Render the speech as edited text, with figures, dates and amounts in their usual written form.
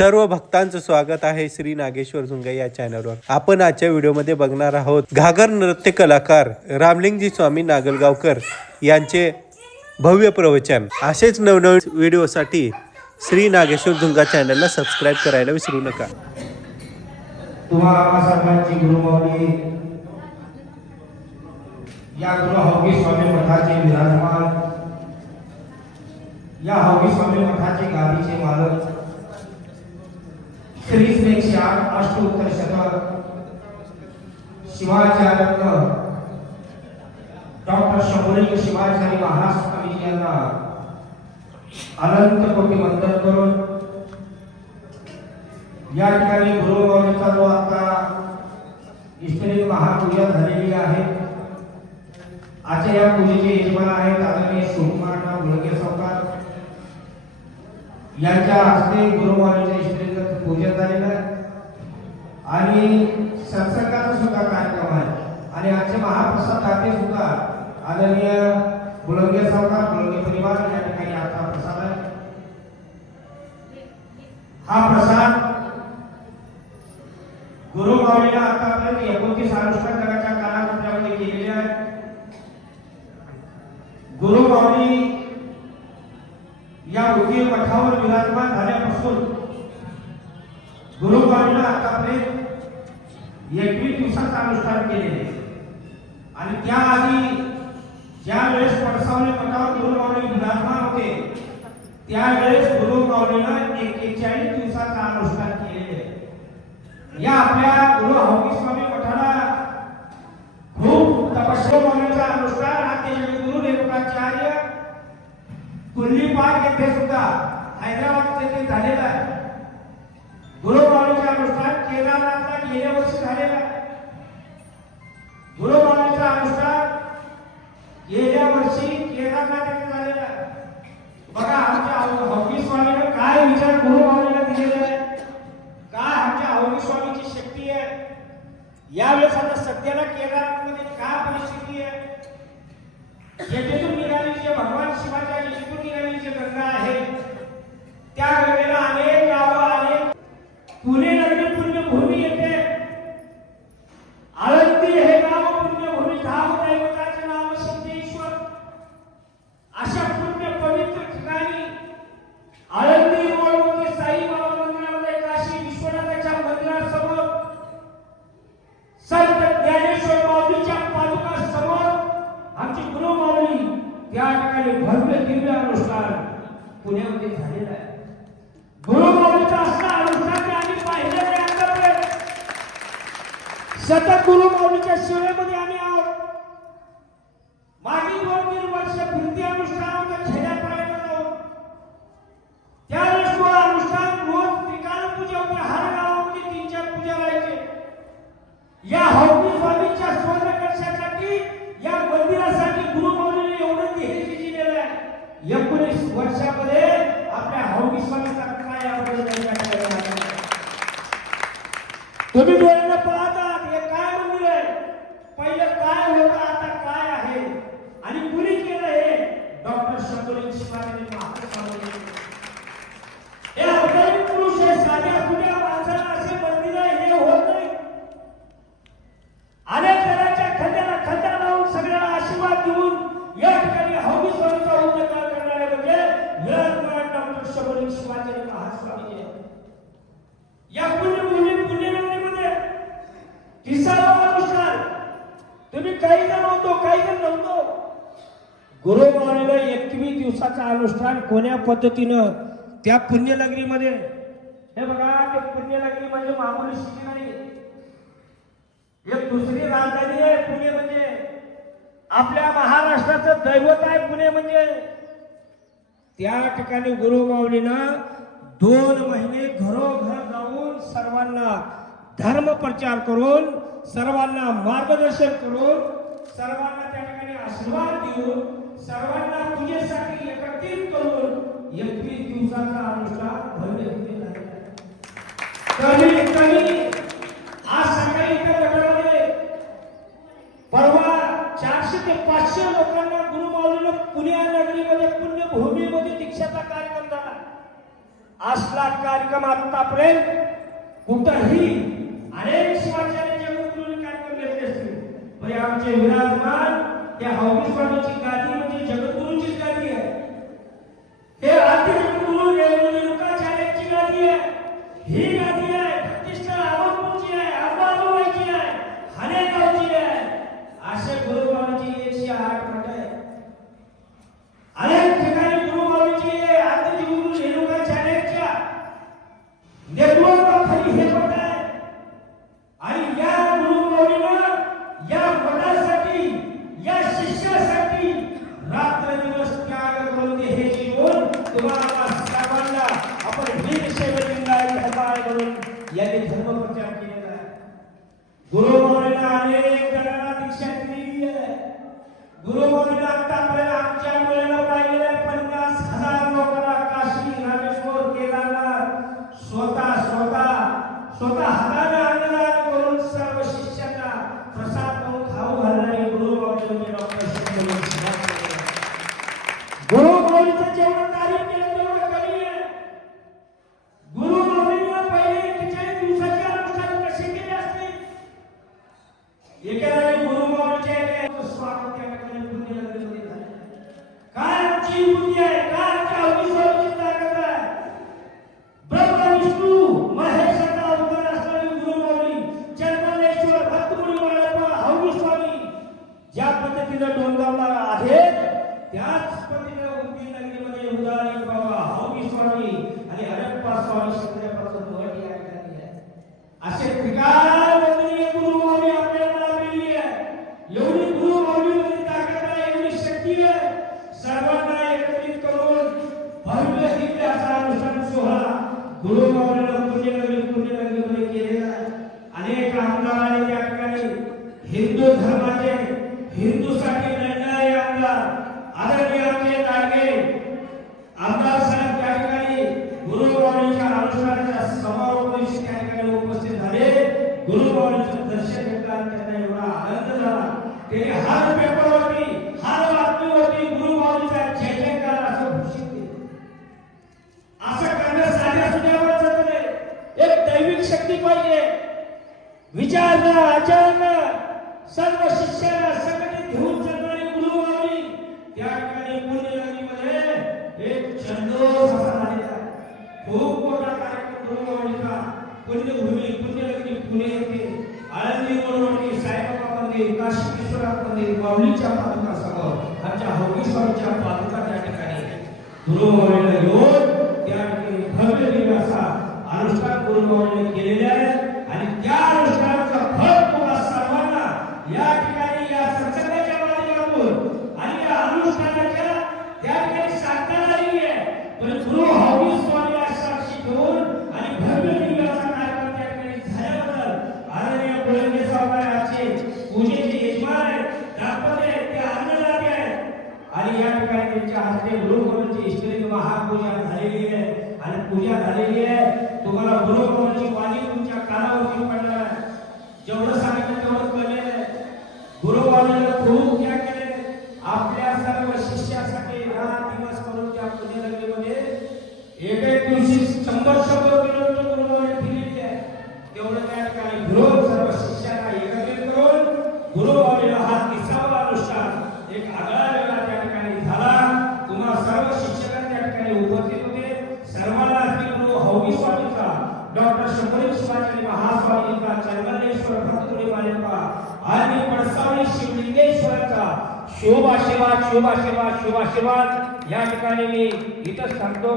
सर्व भक्तांचं स्वागत आहे श्री नागेश्वर झुंगा या चॅनलवर। आपण आजच्या व्हिडिओमध्ये बघणार आहोत घागर नृत्य कलाकार रामलिंगजी स्वामी नागलगावकर यांचे भव्य प्रवचन। असेच नवनवीन व्हिडिओसाठी श्री नागेश्वर झुंगा चॅनलला सबस्क्राइब करायला विसरू नका। तुम्हाला सर्वांची गुरुमाऊली या गुरु हौगी स्वामी मठाचे विराजमान, या हौगी स्वामी मठाचे गादीचे मालक श्री 108 अष्टोत्तर शतक शिवाचार्य डॉक्टर शंभूलिंग शिवाचार्य महाराज स्वामी यांना अनंत कोटी वंदन करून या ठिकाणी गुरुमाऊलीचा जो आता ईश्वरी महापूजा झालेली आहे। आजच्या या पूजेचे यजमान आहेत आदरणीय शिवकुमार मुळगे सावकार यांच्या हस्ते गुरुमाऊलीच्या ईश्वरीचं पूजन झालेलं आहे आणि सत्संगाचा सुद्धा कार्यक्रम आहे। आणि आजचे महाप्रसाद दाते सुद्धा आदरणीय मुळगे सावकार मुळगे परिवार या ठिकाणी आता प्रसाद आहे। हा प्रसाद गुरुमाऊलीला आतापर्यंत 29 अनुष्ठानाच्या कालावधीमध्ये केलेले आहे। गुरुमाऊली या उदगीर मठावर विराजमान झाल्यापासून गुरुमाऊलीला आतापर्यंत 21 दिवसाचं अनुष्ठान केलेले आणि त्याआधी ज्या वेळेस पडसावली मठावर गुरुमाऊली विराजमान होते त्यावेळेस गुरुमाऊलीला 41 दिवसाचं अनुष्ठान केलेले। या आपल्या गुरु हौगी स्वामी मठाला खूप तपस्याचा अनुष्ठान आद्य गुरु रेणुकाचार्य कुल्लीपाक येथे सुद्धा हैदराबाद येथे झालेला आहे। गुरुमाऊलीचे अनुष्ठान केदारनाथला गेल्या वर्षी झालेला आहे। गुरुमाऊलीचा अनुष्ठान गेल्या वर्षी केदारनाथ येथे झालेला आहे। बघा आमच्या हौगी स्वामीने काय विचार गुरुमाऊलीला दिलेला आहे, काय आमच्या हौगी स्वामीची शक्ती आहे। यावेळेस आता सध्याला केदारनाथमध्ये काय परिस्थिती आहे, येथून निघाली जे भगवान शिवाच्या इथून निघाली जे गंगा आहे त्या गंगेला अनेक गावं अनेक पुणे नगरी पुण्यभूमी येते। आळंदी हे गाव पुण्यभूमी, धाम दैवताचे नाव सिद्धेश्वर, अशा पुण्य पवित्र ठिकाणी आळंदी रोडमध्ये साईबाबा मंदिरामध्ये काशी विश्वनाथाच्या मंदिरासमोर संत ज्ञानेश्वर माऊलीच्या पादुका समोर आमची गुरुमाऊली त्या ठिकाणी भव्य दिव्य अनुष्ठान पुण्यामध्ये झालेलं आहे। गुरुमाऊलीचा असा अनुष्ठान आम्ही पाहिलं नाही आतापर्यंत। सतत गुरुमाऊलीच्या सेवेमध्ये आम्ही आहोत। मागील 2-3 वर्ष फिरती अनुष्ठानामध्ये खेड्यापाड्यात जाऊन त्यावेळेस तो अनुष्ठान रोज त्रिकाल पूजा होती, हर गावामध्ये 3-4 पूजा व्हायचे। या हौगी स्वामीच्या स्वर्णकलशासाठी या मंदिरासाठी गुरुमाऊलीने एवढं ध्येय दिलेलं आहे। 19 वर्षामध्ये आपल्या हौगी स्वामीचा काय याबद्दल तुम्ही डोळ्यानं पाहतात हे काय मंदिर आहे, पहिलं काय होतं आता काय आहे आणि कुणी केलं हे डॉक्टर शंभूलिंग शिवाजी महाराज हे अवतारी पुरुष आहे। साध्या कुण्या माणसाला असे मंदिर हे होत नाही। अनेक जणांच्या खंड्याला खंडा लावून सगळ्यांना आशीर्वाद देऊन या ठिकाणी हौगी स्वामीचा उद्धार करणारे म्हणजे विराजमान डॉक्टर शंभूलिंग शिवाजी महाराज स्वामी या पुण्यनगरीमध्ये 30वां अनुष्ठान। तुम्ही काही जण होतो काही जण नव्हतो। गुरुमाऊलीला 21 दिवसाचं अनुष्ठान कोण्या पद्धतीनं त्या पुण्यनगरीमध्ये, हे बघा ते पुण्यनगरी म्हणजे मामूली सिटी नाही, एक दुसरी राजधानी आहे पुणे म्हणजे। आपल्या महाराष्ट्राचं दैवत आहे पुणे म्हणजे। त्या ठिकाणी गुरुमाऊलीनं 2 महिने घरोघर जाऊन सर्वांना धर्म प्रचार करून, सर्वांना मार्गदर्शन करून, सर्वांना त्या ठिकाणी आशीर्वाद देऊन, सर्वांना पूजेसाठी एकत्रित करून 21 दिवसाचा अनुष्ठान भव्य केले आहे। आज सकाळी इथे परवा 400 ते 500 लोकांना गुरुमाऊलीनं पुणे नगरीमध्ये पुण्यभूमीमध्ये दीक्षाचा कार्यक्रम झाला। असला कार्यक्रम आतापर्यंत कुठंही अनेक शिवाचार्य जगद्गुरूंनी कार्यक्रम घेतले असतील, पण आमचे विराजमान त्या हौवी स्वामीची गादी म्हणजे जगद्गुरूंचीच गादी आहे. हे आद्य जगद्गुरू रेणुकाचार्यांची गादी आहे. ही गादी आहे प्रतिष्ठा अहमदपूरची आहे, अंबाजोगाईची आहे, हानेगावची आहे. असे गुरुमाऊलीची 108 मठ आहे. अनेक ठिकाणी गुरुमाऊलीची आद्य जगद्गुरू रेणुकाचार्यांच्या नेतृत्वाखाली हे मठ आहे. आणि या गुरुमाऊलीनं या मठासाठी, या शिष्यासाठी रात्रदिवस त्याग करून हे जीवन तुम्हाला सर्वांना आपण वीर सेवेलिंगाय धर्माय म्हणून यांनी धर्म प्रचार केलेला आहे. गुरुमाऊलीनं अनेक जणांना दीक्षा दिलेली आहे. गुरुमाऊलीनं आतापर्यंत आमच्या मुलांना पाहिलेल्या 50,000 लोकांना काशी, रामेश्वर, केदारनाथ स्वतः हाताने अन्नदान करून सर्व शिष्यांना प्रसाद म्हणून खाऊ घालणारे गुरुमाऊली म्हणजे डॉक्टर शंकर शिवाजी. गुरुमाऊलीचं जेवढं तारीफ केलं तेवढं कमी आहे. गुरुमाऊलीनं पहिले 41 दिवसाचे अनुष्ठान कसे केले असते. एका गुरुमाऊलीचे स्वागत त्या ठिकाणी पुण्यनगरीमध्ये झाले. काय आमची बुद्धी आहे, काय आमच्या अवधीस्वामीची ताकद आहे. ब्रह्मा विष्णू महेशाचा अवतार असणारी गुरुमाऊली, चंद्रलेश्वर भक्तमुनी माळप्पा हौवी स्वामी ज्या पद्धतीने डोंगावला आहे त्याच पद्धतीने उंदी नगरीमध्ये उदारी बाबा हौवी स्वामी आणि अरप्पा स्वामी शंकरापासून वट या ठिकाणी आहे. असे ठिकाण वंदनीय गुरुमाऊली आपल्याला लाभलेली आहे. एवढी गुरुमाऊलीमध्ये ताकद आहे, एवढी शक्ती आहे. सर्वांना एकत्रित करून भव्य दिव्य असा अनुष्ठान सोहळा गुरुमाऊलीनं पुण्यनगरीमध्ये केलेला आहे. अनेक आमदारांनी त्या ठिकाणी हिंदू धर्माचे, हिंदूसाठी लढणारे आमदार आदरणीय आमचे लाडके आमदार साहेब त्या ठिकाणी गुरुमाऊलीच्या अनुष्ठानाच्या समारोप दिवशी त्या ठिकाणी उपस्थित झाले. गुरुमाऊलीचं दर्शन घेतलं आणि त्यांना एवढा आनंद झाला. ते हर पेपरवरती, हर बातमीवरती गुरुमाऊलीचा जय जयकार असं घोषित केलं. असं करणं साध्या सुध्यावर जात नाही. एक दैविक शक्ती पाहिजे. विचारणं, आचरणं, सर्व शिष्यांना संघटित घेऊन चालणारी गुरुमाऊली त्या ठिकाणी पुण्यनगरीमध्ये एक जल्लोष असा झालेला आहे. खूप मोठा कार्यक्रम गुरुमाऊलीचा पुण्यभूमी पुण्यनगरी पुणे येथे आळंदी रोडवरती साईबाबा मंदिर, काशी विश्वनाथ मंदिर, माऊलीच्या पादुका समोर आमच्या हौवी स्वामीच्या पादुका त्या ठिकाणी गुरुमाऊलीला येऊन त्या ठिकाणी भव्य दिव्य असा अनुष्ठान गुरुमाऊलीने केलेले आहे. आणि त्या अनुष्ठानाचं फळ तुम्हाला सर्वांना या ठिकाणी या सत्संगाच्या माध्यमातून आणि या अनुष्ठानाच्या त्या ठिकाणी सांगता आलेली आहे. पण गुरु हौवी स्वामी साक्षी ठेवून आणि भव्य दिव्य असा कार्यक्रम त्या ठिकाणी झाल्याबद्दल आदरणीय गोलंगे साहेबांचे पूजेचे यजमान आहेत, दाम्पत्य आहेत, ते आनंदात आहेत. आणि या ठिकाणी त्यांच्या हस्ते गुरुमाऊलीची इष्टलिंग महापूजा झालेली आहे. आणि पूजा झालेली आहे. तुम्हाला गुरुमाऊलीची वाणी तुमच्या कानावरती पडणार आहे. जेवढं सांगितलं तेवढं कमी आहे. गुरुमाऊलीला खूप त्याग केले. आपल्या सर्व शिष्यासाठी रात दिवस करून त्या पुण्यनगरीमध्ये एक दिवशी 100 किलोमीटर गुरुमाऊली फिरलेली आहे. तेवढं त्या ठिकाणी फिरून सर्व शिष्यांना एकत्रित करून गुरुमाऊलीला हा 30वा अनुष्ठान एक आगळा वेगळा त्या ठिकाणी झाला. तुम्हाला सर्व शिक्षकांना त्या ठिकाणी उपस्थित होते. सर्वांना गुरु हौवी स्वामीचा, डॉक्टर शंकर शिवाजी महास्वामीचा, चंद्रलेश्वर भक्तमुनी माळप्पा आणि पडसावली शिवलिंगेश्वराचा शोभाशीर्वाद या ठिकाणी मी इथं सांगतो.